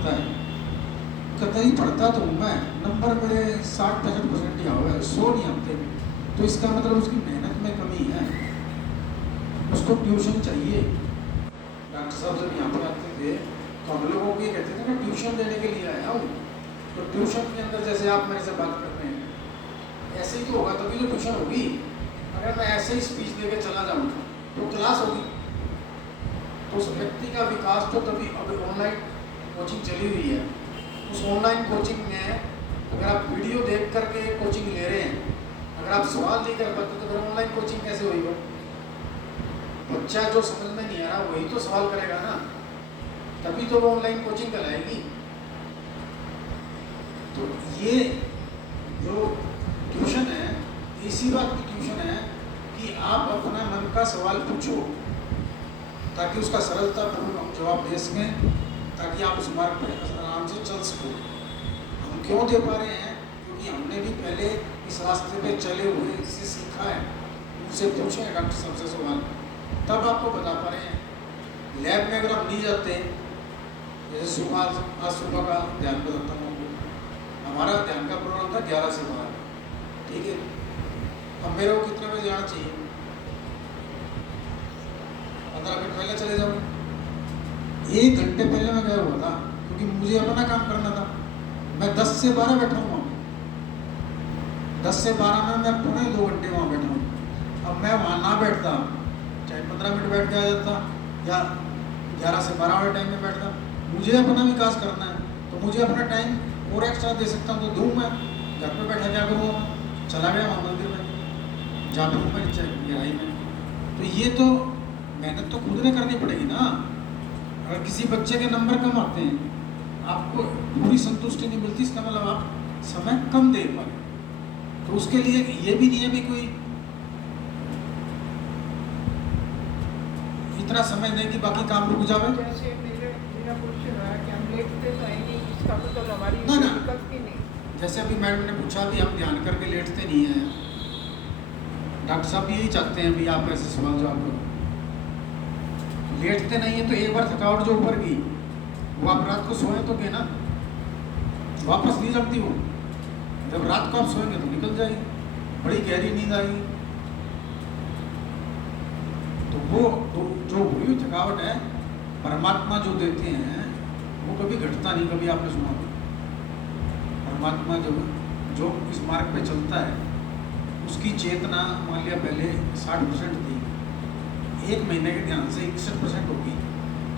पढ़ता है, कहता ही पढ़ता तो हूँ मैं, नंबर मेरे 60-65% ही आए, 100 नहीं आते, तो इसका मतलब उसकी मेहनत में कमी है, उसको ट्यूशन चाहिए। डॉक्टर साहब जब यहाँ पे आते थे तो हम लोगों को ये कहते थे ना ट्यूशन देने के लिए आया हूँ, तो ट्यूशन के अंदर जैसे आप मेरे से बात करते हैं ऐसे ही तो होगा, तभी तो ट्यूशन होगी। अगर मैं ऐसे ही स्पीच दे के चला जाऊँ तो क्लास होगी, तो उस व्यक्ति का विकास तो तभी, अभी ऑनलाइन कोचिंग चली हुई है, उस ऑनलाइन कोचिंग में अगर आप वीडियो देख करके कोचिंग ले रहे हैं, अगर आप सवाल नहीं कर पाते तो फिर ऑनलाइन कोचिंग कैसे होगी? बच्चा जो समझ में नहीं आ रहा वही तो सवाल करेगा ना, तभी तो वो ऑनलाइन कोचिंग कराएगी। तो ये जो ट्यूशन है, इसी बात की ट्यूशन है कि आप अपना मन का सवाल पूछो ताकि उसका सरलतापूर्वक हम जवाब दे सकें, ताकि आप उस मार्ग पर आराम से चल सको। हम क्यों दे पा रहे हैं? क्योंकि हमने भी पहले इस रास्ते पे चले हुए, इसे सीखा है, उनसे पूछे हैं डॉक्टर साहब से सवाल, तब आपको बता पा रहे हैं। लैब में अगर हम नहीं जाते, जैसे सुबह, आज सुबह का ध्यान बताता हूँ आपको, हमारा ध्यान का प्रोग्राम था 11 से 12, ठीक है। अब मेरे को कितने बजे जाना चाहिए? 15 मिनट पहले चले जाओ। 1 घंटे पहले मैं गया हुआ था, क्योंकि मुझे अपना काम करना था। मैं 10 से 12 बैठा हूँ वहाँ, 10 से 12 में मैं पूरे 2 घंटे वहाँ बैठा हूँ। अब मैं वहाँ ना बैठता, चाहे 15 मिनट बैठ के आ जाता या 11 से 12 वाले टाइम में बैठता, मुझे अपना विकास करना है तो मुझे अपना टाइम और एक्स्ट्रा दे सकता हूँ तो दूँ। मैं घर पे बैठा क्या करूँगा? चला गया वहाँ मंदिर में, जहाँ पर मैं गहराई में। तो ये तो मेहनत तो खुद ने करनी पड़ेगी ना। अगर किसी बच्चे के नंबर कम आते हैं, आपको पूरी संतुष्टि नहीं मिलती, इसका मतलब आप समय कम दे पाए, तो उसके लिए ये भी नहीं है भी कोई इतना समय दें कि बाकी काम रुक जावे। जैसे मेरा क्वेश्चन है कि हम लेटते तो है नहीं, इसका मतलब हमारी ना ना, दिक्कत की नहीं। जैसे अभी मैडम ने पूछा भी हम ध्यान करके लेटते नहीं हैं, डॉक्टर साहब भी यही चाहते हैं भी आप ऐसे सवाल जवाब करो। लेटते नहीं है तो एक बार थकावट जो ऊपर की, वो आप रात को सोए तो गए ना, वापस नहीं जगती वो। जब रात को आप सोएंगे तो निकल जाएगी, बड़ी गहरी नींद आएगी। तो वो तो जो हुई थकावट है, परमात्मा जो देते हैं वो कभी घटता नहीं। कभी आपने सुना हो? परमात्मा जो इस मार्ग पे चलता है, उसकी चेतना मान लिया पहले 60% थी, 1 महीने के ध्यान से 61% होगी,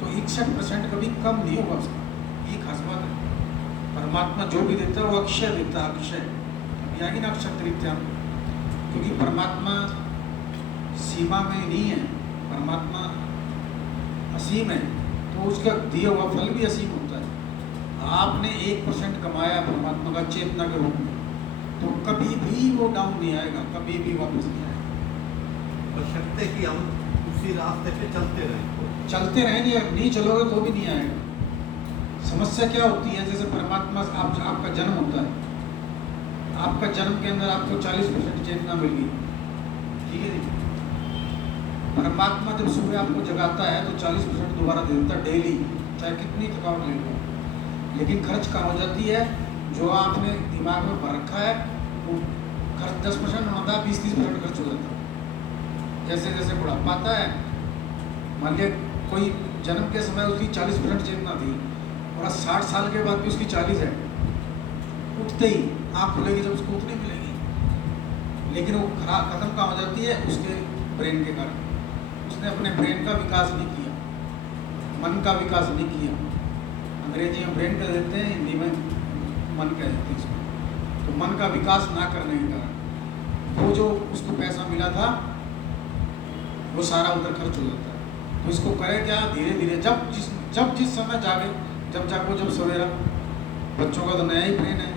तो 61% कभी कम नहीं होगा उसका। ये खास बात है। परमात्मा जो भी देता है वो अक्षय देता है, अक्षय। अब आगे ना अक्षय तृतीया, क्योंकि परमात्मा सीमा में नहीं है, परमात्मा असीम है, तो उसका दिया हुआ फल भी असीम होता है। आपने 1% कमाया परमात्मा का चेतना के रूप में, तो कभी भी वो डाउन नहीं आएगा, कभी भी वापस नहीं आएगा। बशर्ते कि हम उसी रास्ते पे चलते रहेंगे, नहीं चलोगे तो भी नहीं आएगा। समस्या क्या होती है? जैसे परमात्मा आपका जन्म होता है, आपका जन्म के अंदर आपको 40% चेतना मिल गई, ठीक है जी। परमात्मा जब सुबह आपको जगाता है तो 40% दोबारा दे देता है डेली, चाहे कितनी थकावट ले लो। लेकिन खर्च कहाँ हो जाती है? जो आपने दिमाग में भर रखा है वो खर्च 10% होता है, 20-30% खर्च हो जाता है। जैसे जैसे बुढ़ापा आता है, मान लिया कोई जन्म के समय उसकी 40% चेतना थी और 60 साल के बाद भी उसकी 40 है, उठते ही आँख खुलेगी जब उसको उठने मिलेगी। लेकिन वो खराब खत्म कहाँ हो जाती है? उसके ब्रेन के कारण। उसने अपने ब्रेन का विकास नहीं किया, मन का विकास नहीं किया। अंग्रेजी में ब्रेन कह देते हैं, हिंदी में मन कह देते हैं इसको। तो मन का विकास ना करने के कारण वो जो उसको पैसा मिला था वो सारा उधर खर्च हो जाता है। तो इसको करे क्या? धीरे धीरे जब जिस समय जागे, जब जागो जब सवेरा। बच्चों का तो नया ही ब्रेन है,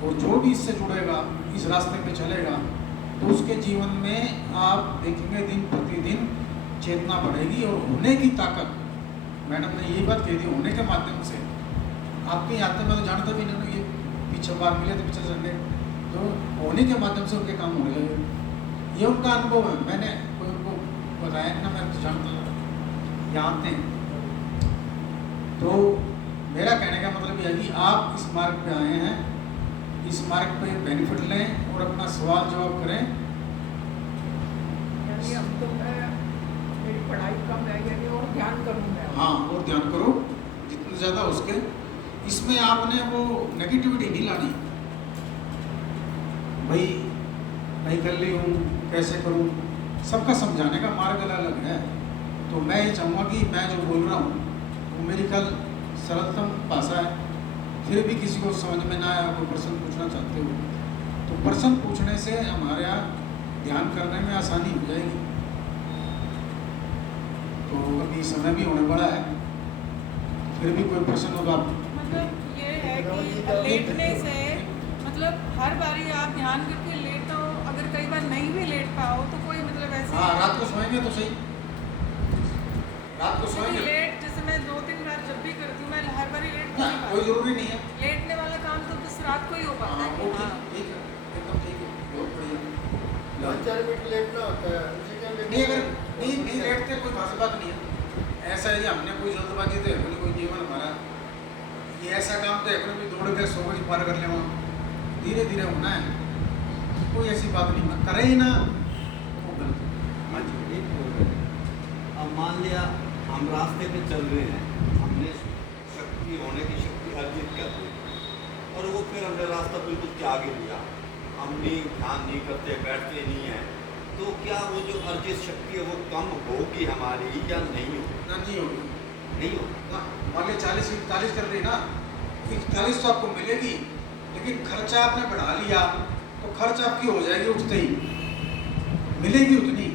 और जो भी इससे जुड़ेगा, इस रास्ते पे चलेगा, तो उसके जीवन में आप देखेंगे दिन प्रतिदिन चेतना बढ़ेगी और होने की ताकत। मैडम ने यही बात कही थी, होने के माध्यम से। आपके आते मैं तो जानता भी नहीं, ये पीछे बार मिले थे पिछले संडे, तो होने के माध्यम से उनके काम होने लगे। ये उनका अनुभव है, मैंने कोई उनको बताया ना, मैं तो जानता था। यहाँ आते हैं तो मेरा कहने का मतलब यह है कि आप इस मार्ग पे आए हैं, इस मार्ग पे बेनिफिट लें और अपना सवाल जवाब करें। यानी हम तो मेरी पढ़ाई कम है, यानी और ध्यान करूँ मैं। हाँ, और ध्यान करो जितना ज़्यादा उसके। इसमें आपने वो नेगेटिविटी नहीं लानी, भाई नहीं कर ली हूँ कैसे करूँ, सबका समझाने का मार्ग अलग अलग है। तो मैं ये चाहूँगा कि मैं जो बोल रहा हूँ वो मेरी कल सरलतम भाषा है, फिर भी किसी को समझ में ना आया, कोई प्रश्न पूछना चाहते हो तो प्रश्न पूछने से हमारे यहाँ ध्यान करने में आसानी हो जाएगी। तो अभी समय भी होने वाला है, फिर भी कोई प्रश्न होगा। मतलब ये है कि लेटने से मतलब हर बारी आप ध्यान करके लेटो, अगर कई बार नहीं भी लेट पाओ तो कोई मतलब ऐसे हाँ, रात को सोएंगे तो सही, रात को क्योंकि सोएंगे लेट जैसे मैं 2-3 बार जब भी करती हूँ, मैं हर बारी लेट ना, नहीं कोई पाती। जरूरी नहीं है। लेटने वाला काम तो बस रात को ही हो पाता हाँ, है वो कि हाँ ठीक है, एकदम ठीक है, बहुत बढ़िया। 4 मिनट लेटना होता है, उसी का नहीं, अगर नहीं लेटते कोई खास बात नहीं है। ऐसा है कि हमने कोई जल्दबाजी तो है कोई जीवन हमारा ये ऐसा काम तो है भी दौड़ के 100 गज पार कर ले, वहाँ धीरे धीरे होना है, कोई ऐसी बात नहीं, करे ही ना वो गलत। हाँ जी, एक बोल रहे हैं। अब मान लिया हम रास्ते पे चल रहे हैं, हमने शक्ति होने की शक्ति अर्जित कर ली और वो फिर हमने रास्ता बिल्कुल त्याग ही लिया, हम नहीं ध्यान नहीं करते, बैठते नहीं हैं, तो क्या वो जो अर्जित शक्ति है वो कम होगी हमारी या नहीं होगी? ना नहीं होगी, नहीं होगी। ना मान ली 40-41 कर रही ना, 41 तो आपको मिलेगी, लेकिन खर्चा आपने बढ़ा लिया तो खर्च आपकी हो जाएगी उठते ही, मिलेगी उतनी।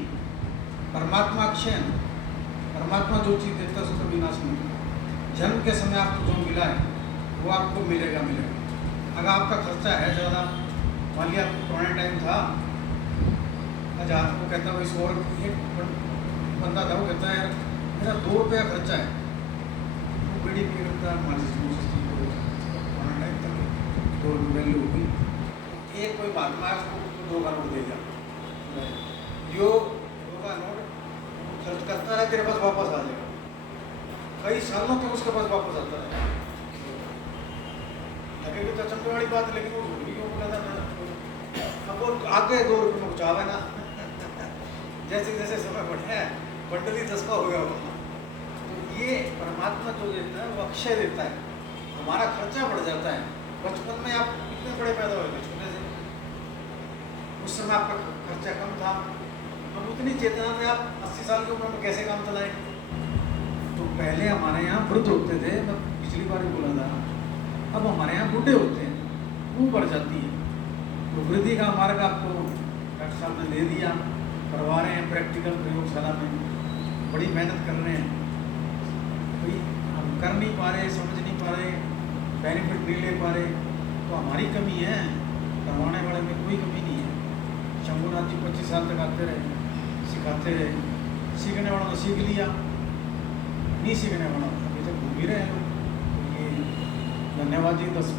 परमात्मा अक्षय है, परमात्मा जो चीज़ देता है उसका विनाश नहीं होता। जन्म के समय आपको जो मिला है वो आपको मिलेगा मिलेगा। अगर आपका खर्चा है ज़्यादा, मान लिया पुराने टाइम था, अच्छा वो कहता है इस और एक बंदा था, वो कहता है यार मेरा 2 रुपया खर्चा है, वो बीड़ी पी करता है, पुराना टाइम था, 2 रुपये वैल्यू होगी, एक कोई महात्मा है उसको 2 का नोट देगा, जो 2 का नोट खर्च करता है तेरे पास वापस आ जाएगा, कई सालों तक उसके पास वापस आता है। लगेगी तो चंपे वाली बात, लेकिन वो झूठ भी क्यों बोला था, अब वो आगे 2 रुपये में कुछ आवे ना जैसे जैसे समय बढ़े बंडल ही 10 का हो गया होगा। तो ये परमात्मा जो देता है वो अक्षय देता है, हमारा खर्चा बढ़ जाता है। बचपन में आप कितने बड़े पैदा हुए थे छोटे से, उस समय आपका खर्चा कम था, अब उतनी चेतना में आप 80 साल की उम्र में कैसे काम चलाएं? तो पहले हमारे यहाँ वृद्ध होते थे, मैं पिछली बार भी बोला था, अब हमारे यहाँ बूढ़े होते हैं, वो बढ़ जाती है। तो वृद्धि का मार्ग आपको डॉक्टर साहब ने दे दिया, करवा रहे हैं प्रैक्टिकल प्रयोगशाला में, बड़ी मेहनत कर रहे हैं, भाई हम कर नहीं पा रहे, समझ नहीं पा रहे, बेनिफिट नहीं ले पा रहे, तो हमारी कमी है, करवाने वाले में कोई कमी नहीं है। शंभुनाथ जी 25 साल तक आते रहे, सिखाते रहे, सीखने वालों ने सीख लिया, नहीं सीखने वाला अभी तक घूम ही रहे हैं लोग। तो ये धन्यवाद जी, 10